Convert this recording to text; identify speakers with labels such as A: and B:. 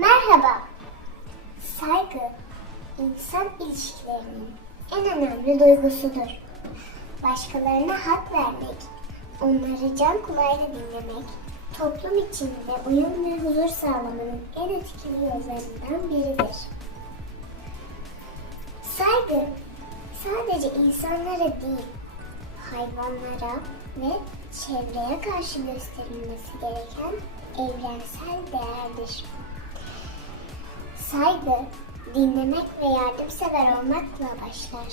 A: Merhaba. Saygı, insan ilişkilerinin en önemli duygusudur. Başkalarına hak vermek, onları can kulağıyla dinlemek, toplum içinde uyum ve huzur sağlamanın en etkili yollarından biridir. Saygı, sadece insanlara değil, hayvanlara ve çevreye karşı gösterilmesi gereken evrensel değerdir. Saygı, dinlemek ve yardımsever olmakla başlar.